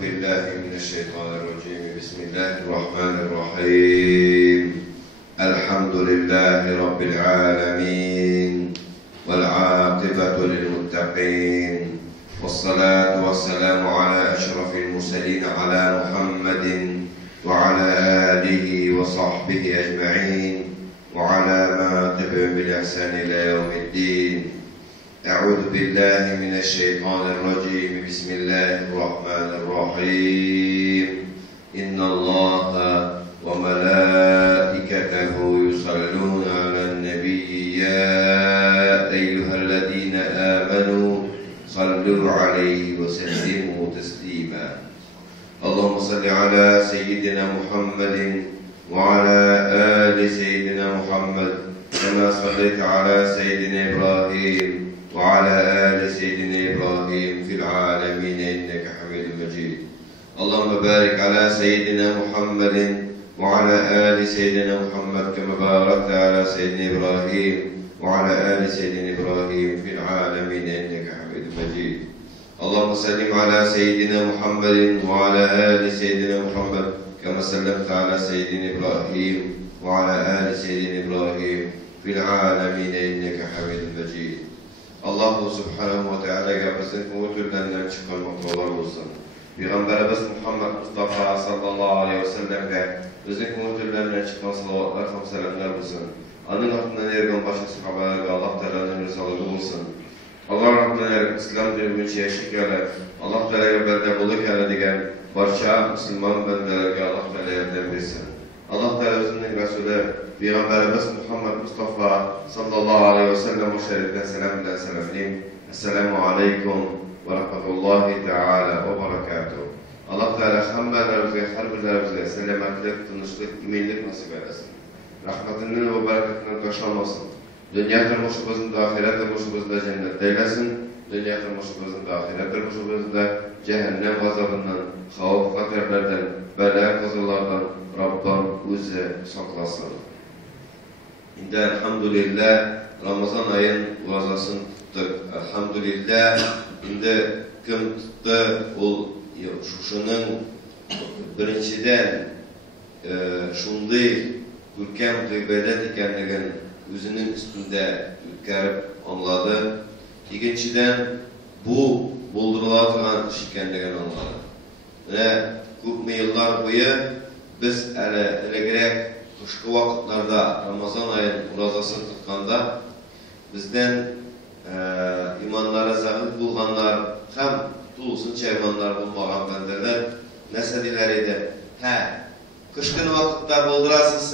بالله من الشيطان الرجيم. بسم الله الرحمن الرحيم. الحمد لله رب العالمين والعاقبة للمتقين، والصلاة والسلام على أشرف المرسلين على محمد وعلى آله وصحبه أجمعين وعلى من تبعهم بالإحسان إلى يوم الدين. أعوذ بالله من الشيطان الرجيم. بسم الله الرحمن الرحيم. إن الله وملائكته يصلون على النبي يا أيها الذين آمنوا صلوا عليه وسلموا تسليما. اللهم صل على سيدنا محمد وعلى آل سيدنا محمد كما صليت على سيدنا إبراهيم وعلى آل سيدنا إبراهيم في العالمين إنك حميد مجيد. اللهم بارك على سيدنا محمد وعلى آل سيدنا محمد كما باركت على سيدنا إبراهيم وعلى آل سيدنا إبراهيم في العالمين إنك حميد مجيد. اللهم سلم على سيدنا محمد وعلى آل سيدنا محمد كما سلمت على سيدنا إبراهيم وعلى آل سيدنا إبراهيم في العالمين إنك حميد مجيد. Allah subhanahu wa ta'alaga bizning ko'ngillardan chiqqan maqtovlar bo'lsin. Payg'ambarimiz Muhammad Mustafa sallallohu alayhi vasallamga bizning ko'ngillardan chiqqan salovatlar ham salomlar bo'lsin. Uning ortidan ergan boshqa sahobalarga Alloh taolaning rizoligi bo'lsin. Alloh rahmatiga islom dinini yashashga, Alloh taolaga banda bo'lishga degan barcha musulmon bandalarga Alloh taolo yordam bersin. Alloh taolo o'zining rasuli Payg'ambarimiz Muhammad Mustafa sallallohu alayhi vasallam sharifdan salam bilan salomlayman. Assalomu alaykum va rahmatullohi taala va barakatuh. Alloh taolo hammalarimizga, har birlarimizga salomatlik, tinchlik, imonlik nasib etsin. Rahmatining va barakatining qo'shilmasin. Dunyo turmushimizda, oxirat turmushimizda jannatda aylasin. Dunyo turmushimizda, oxirat turmushimizda jahannam azobidan, xavf xatarlardan, bala qazolardan Rabbim o'zi saqlasin. Endi alhamdulillah Ramazon ayın ro'zasini tutdik. Alhamdulillah endi kim tutdi, shuning birinchidan shunday ko'rkam ibodat ekanligini o'zining ustida o'tkazib anladi. Ikkinchidan bu bo'ldiriladigan ish ekanligini anladi. Mana ko'p yillar bo'yi biz ilgari qishki vaqtlarda Ramazon ayının ro'zasini tutganda bizden imanları zahid bo'lganlar ham to'lsincha imanlar bo'lmagan bandalar narsa deylar edi. Ha, qishki vaqtda bo'ldirasiz.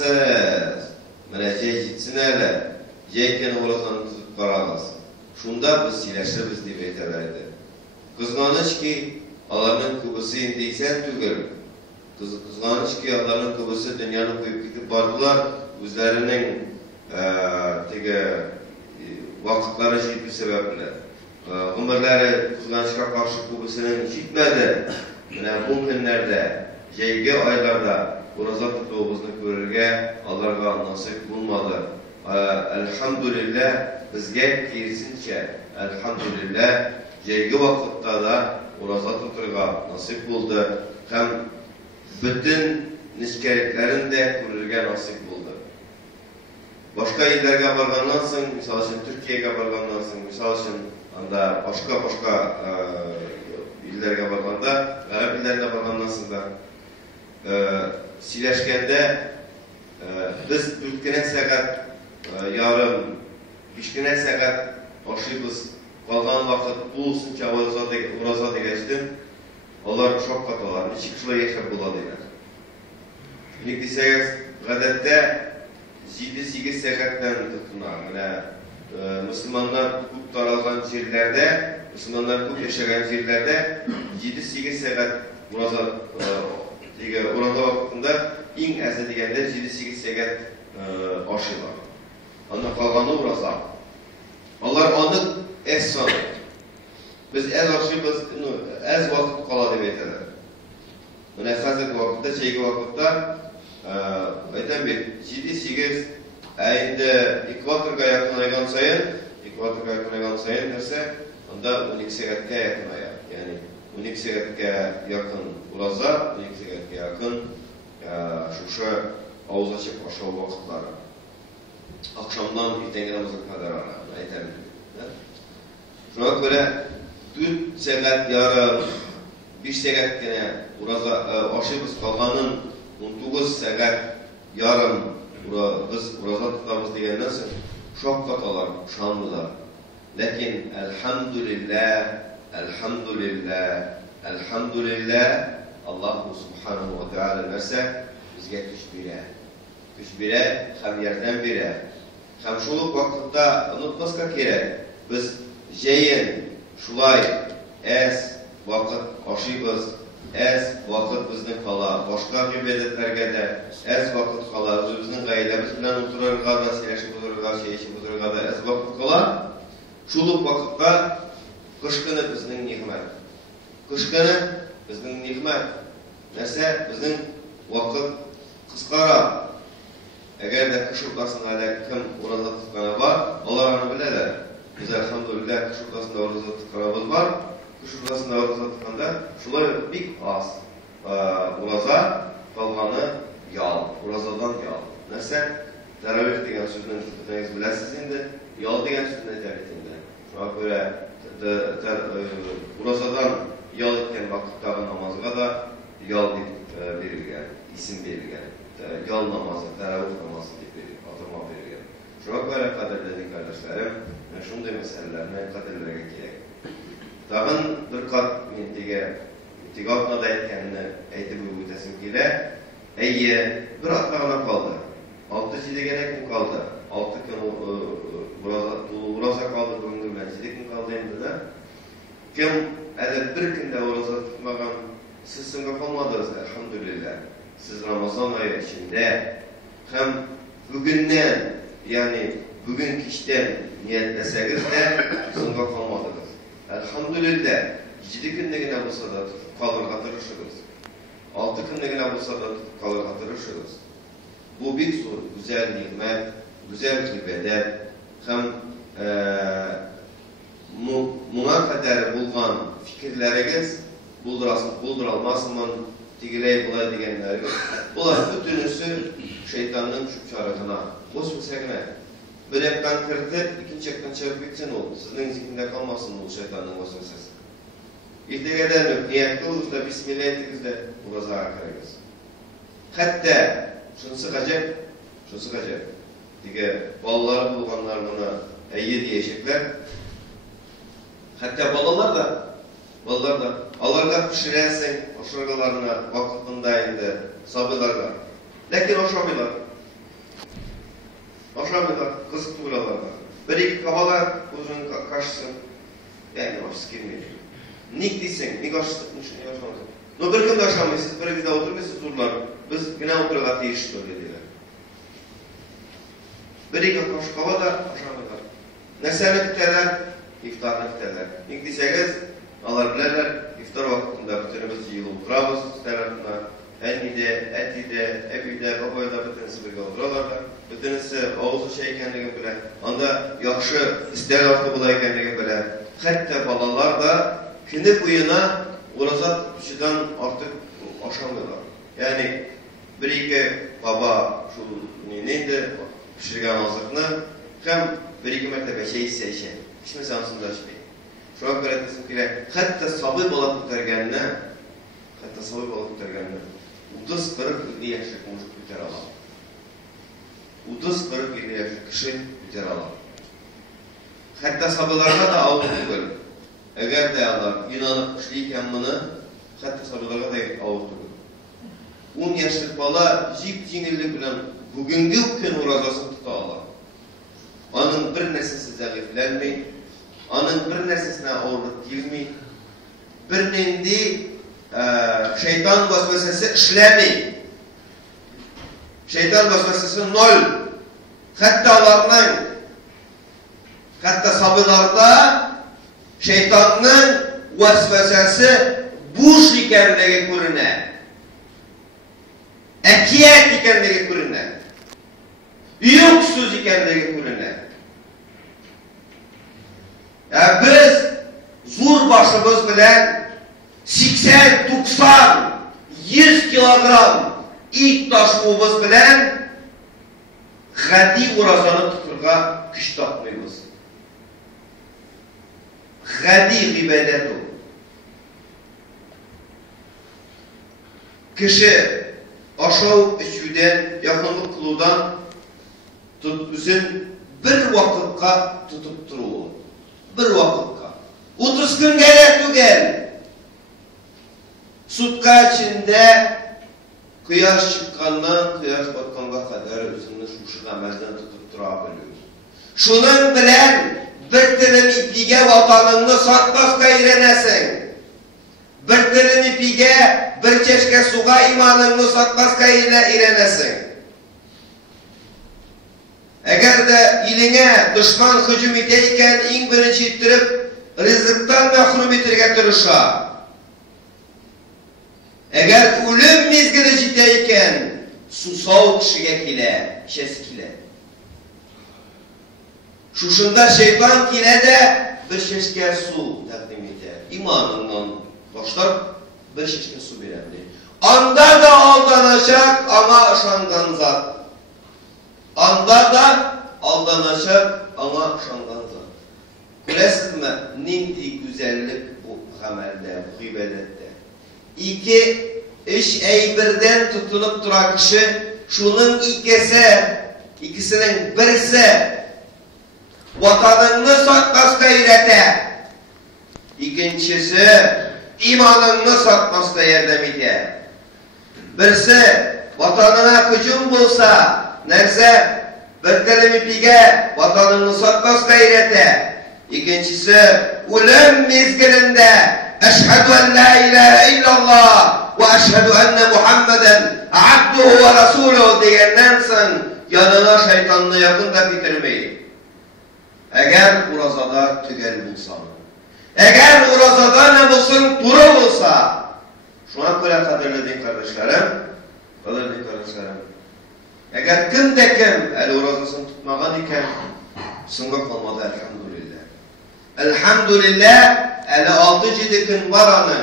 Mana jay yetsin hali. Jaykan ro'zani tutib qaramiz. Shunda biz silashimiz deb aytadilar edi. Qizg'anishki, ularning ko'pisi indiysan tugul. Kızganışki onların ko'pisi dunyoni qo'yib ketib bordilar. O'zlarining vaqtlari yetib sababli umrlari kızganishga qarshi ko'pisining yetmadi. Mana bu kunlarda, jaygi oylarda ro'za tutishimizni ko'rishga Allohga nasib bo'lmadi. Alhamdulillah bizga kirsincha, alhamdulillah jaygi vaqtda da ro'za tutishga nasib bo'ldi. Ham bütün niskeliklerin de kurulurga nasip buldu. Başka illerge bargandan so'ng, misal üçün Türkiye'ye bargandan so'ng, misal üçün başka illerge barganda, Arap illerine bargandan so'ng da sileşkende biz 4 güne saat yarım, 5 güne saat aşıyız. Kalgan vakit bulsunca uğraza geçtim. Onlar çok katılar, nechik qilib yashab bo'ladilar. Nik desangiz, g'adatda 7-8 soatdan tutunar. Mana musulmonlar ko'p taralgan yerlarda, musulmonlar ko'p yashagan yerlarda 7-8 soat ro'za vaqtida eng aza deganda 7-8 soat oshirlar. Ondan qolgani ro'za. Ular uni ehson. Biz az oshimiz, az vaqt qoladi deb aytadilar. Mana hozirgi vaqtda, chaygi vaqtda aytamiz 7-8 endi ekvatorga yaqinlagan sayin narsa unda 12 soatga yaqinlayapti. Ya'ni 12 saatga yakın urazа, 12 saatga yakın şuşa ağız açıp aşağı vakitları. Akşamdan ertenge namazga kadar arasında aytamiz. Şuna göre 4 saat yarım, 5 saatgina urazа aşıbız kalganın 19 saat yarım biz urazа tutamiz degenden so'ng şok katalar, şanlılar. Lakin elhamdülillah Allah subhanahu wa ta'ala нәрсә bizga kuch beradi. Kuch beradi, ham yordam beradi. Ham shu vaqtda unutmaska kerak. Biz jayin shulay az vaqt oshibız, az vaqt bizning qala, boshqa ibodatlarga da az vaqt qala, o'zimizning g'aylamiz bilan o'tirarga, masalashib o'tirarga, sheyishib o'tirarga az vaqt qala. Shu vaqtda qishkini bizning ne'mat. Qishkini bizning ne'mat. Нәрсә bizning vaqt qisqara. Agar da qish o'rtasida kim urazа tutgani bor, Alloh uni biladi. Biz alhamdulillah qish o'rtasida urazа tutganimiz bor. Qish o'rtasida urazа tutganda shulay bik oz urazа qolgani yol, urazadan yol. Нәрсә taravih degan so'zni o'zingiz bilasiz endi. Yol degan so'zni aytayotganda. Shunga ko'ra urazаdan yol etgan vaqtdagi namozga da yol deb berilgan, ism berilgan. Yol namazı, taravih namazı deb atama berilgan. Shunga ko'ra qadrli qardoshlarım, shunday masalalarni qadrlarga kerak. Tag'in bir qat men tegobda aytganini aytib o'tasim kerak. Ayye bir hafta qoldi. 6 degana kun qoldi. 6 kun urazа qoldi, bugungi bilan 7 kun qoldi endi-da. Kim hali bir kunda urazа tutmagan, siz shunga qolmadingiz, alhamdulillah. Siz Ramazon oyi içinde hem bugünden, yani bugün kişiden niyetlesegiz de songa kalmadınız. Elhamdülillah 7 günlüğüne bulsa da kalırga tırışırız. 6 günlüğüne bulsa da kalırga tırışırız. Bu bir zor, güzel nimet, güzel ibadet. Hem buna kadar bulgan fikirleriniz bulduralmasın Tigiley bulay degenler. Bular bütünüsü şeytanın çarıgına, boş müsegine. Bir ekten kırtır, ikinci ekten çabuk bitsin ol. Sizin zihninde kalmasın o şeytanın boş müsegisi. İltegeden yok, niyetli olursa Bismillah etikizde uraz'a akarıyız. Hatta, şunsu kaçak. Dige, balaları bulganlar buna iyi diyecekler. Hatta balalar da Alarga pişirersen, oşargalarına vakıtında indi, sabılarga. Lakin oşamıyorlar, kızık tuğlalarga. Bir iki kabalar uzun kaçsın, yani hoşsuz gelmiyor. Nik deysen, nik hoşsuzlukmuş, ne hoşamıyorsun? No bir gün de hoşamıyorsunuz, bir gün de oturmuyorsunuz zorlar. Biz yine oturga değişik söylediler. Bir iki kaba da hoşamıyorlar. Nesene biterler, iftarını biterler. Nik deyseniz, Allar bilərlər, iftar vaxtında bütünümüz yığılıb oturabız tərəfində. Ənnidə, ətidə, əbidə, babayda bütünüsü birgə oturarlar. Bütünüsü ağızı şey ikənliği bilən, anda yaxşı istər artı bula ikənliği bilən. Hətta balalar da günü buyuna urazа tutuşudan artıq aşamıyorlar. Yəni, bir iki baba şu neydi pişirgen azıqını, hem bir iki mərtəbə şey istəyişən. Hiç mesansında açmayın. Şuna göre desin ki, hatta sabır balık tutarkenine 30-40 yaşlık muşuk biter alam. 30-40 yaşlık kişi biter alam. Hatta sabırlarına da ağır tutur. Eğer de Allah inanıp işliyken bunu, hatta sabırlarına da ağır tutur. 10 yaşlık bala jip jingillik bilen bugünkü gün urazasını tuta Allah. Onun bir nesisi zayıflenmeyin. Onun bir nesesine ağırlık girmeyin. Bir nendi şeytan vasvesesi işlemeyin. Şeytan vasvesesi nol. Hatta sabırlarda şeytanın vasvesesi boş ikenliği görünen. Ekiyet ikenliği görünen. Yoksuz ikenliği görünen. Biz zor başımız bilen 80, 90, 100 kilogram ilk taşımımız bilen gadi urazanı tuturga güç tapmayımız. Gadi ibadet o. Kişi aşağı üçüden, yakınlık kılıdan bizim bir vakıfka tutup duruyor. Bir vakıfka. 30 gün gel. Sutka içinde kıyaş çıkkandan kıyaş batkanga kadar özünü şu namazdan tutup durabiliyoruz. Şunun bilen bir dilim ipiga vatanını satmazka irenesin. Bir dilim ipiga bir çeşke suğa imanını satmazka irenesin. Eğer de iline düşman hücum edeyken en birinci ittirip rızıktan mahrum etirge tırışa. Eğer ölüm mezgili ciddeyken susal kişiye kile, şeskile. Şuşunda şeytan kile de bir şeşke su takdim eder. İmanından başlar bir şeşke su veremdi. Anda da aldanacak ama ışangan zat. Anda da aldanacak ama ışangan zat. Bilesiniz mi? Nindi güzellik bu amelde, bu ibadette. İki iş birden tutulup duran kişi şunun ikisinin birisi vatanını satmaz gayrete, ikincisi imanını satmaz gayrete. Birisi vatanına hücum bulsa neyse bir dilim ipiga vatanını satmaz gayrete. İkincisi ölüm mezgilinde eşhedü en la ilahe illallah ve eşhedü enne Muhammeden abduhu ve rasuluhu diyenden sonra yanına şeytanını yakın da bitirmeyin. Eğer urazada tügel bulsan, eğer urazada ne bulsun duru bulsa, şuna göre kadirlediğin kardeşlerim, eğer kim de kim el urazasını tutmagan iken, sınga kalmadı elhamdülillah. Elhamdülillah, 56 gün varanı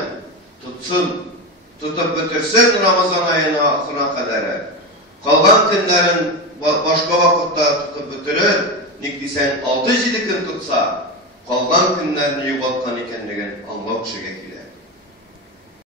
tutsun, tutup bitirsin Ramazan ayına ahına kadar. Kalgan günlerin başka vakitte tutup bitirir, nikdisen 6-7 gün tutsa, kalgan günlerini yuvalkan iken degen Allah kişiye